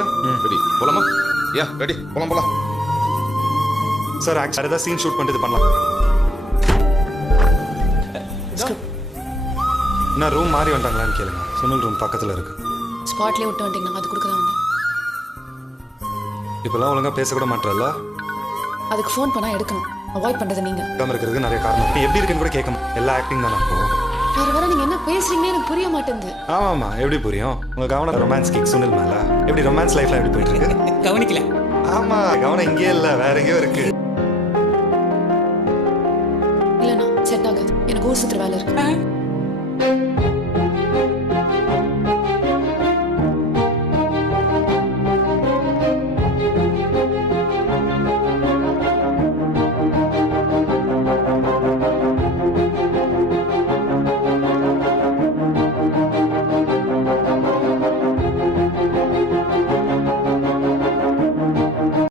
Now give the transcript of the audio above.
Okay ready போலாமா? யா ready போலாம். Sir ஆக்சுவலாக ஏதாவது சீன் ஷூட் பண்ணிட்டு இது பண்ணலாம். நான் ரூம் மாறி வந்துட்டாங்களான்னு கேளுங்க. சுனில் ரூம் பக்கத்தில் இருக்கு. ஸ்பாட்லேயே விட்டு வந்துட்டீங்கன்னா அது கொடுக்க தான் வந்தேன். இப்போல்லாம் ஒழுங்காக பேசக்கூட மாட்டேறல. அதுக்கு ஃபோன் பண்ணால் எடுக்கணும். அவாய்ட் பண்ணுறது நீங்கள். கேட்காம இருக்கிறதுக்கு நிறைய காரணம். நீ எப்படி இருக்குன்னு கூட கேட்கணும். எல்லா ஆக்டிங் தானே அப்போ. வர நீங்கள் என்ன பேசுறீங்கன்னு எனக்கு புரிய மாட்டேங்குது. ஆமாம்மா எப்படி புரியும்? உங்கள் கவனம் ரொமான்ஸ் கிக் சுனில் மேலே. எப்படி ரொமான்ஸ் லைஃப்லாம் எப்படி போயிட்டு இருக்கு? கவனிக்கல. ஆமாம் கவனம் இங்கேயே இல்லை, வேற எங்கேயோ இருக்கு. இல்லைண்ணா செட் ஆகாது. எனக்கு ஊர் சுற்றுற வேலை இருக்கு.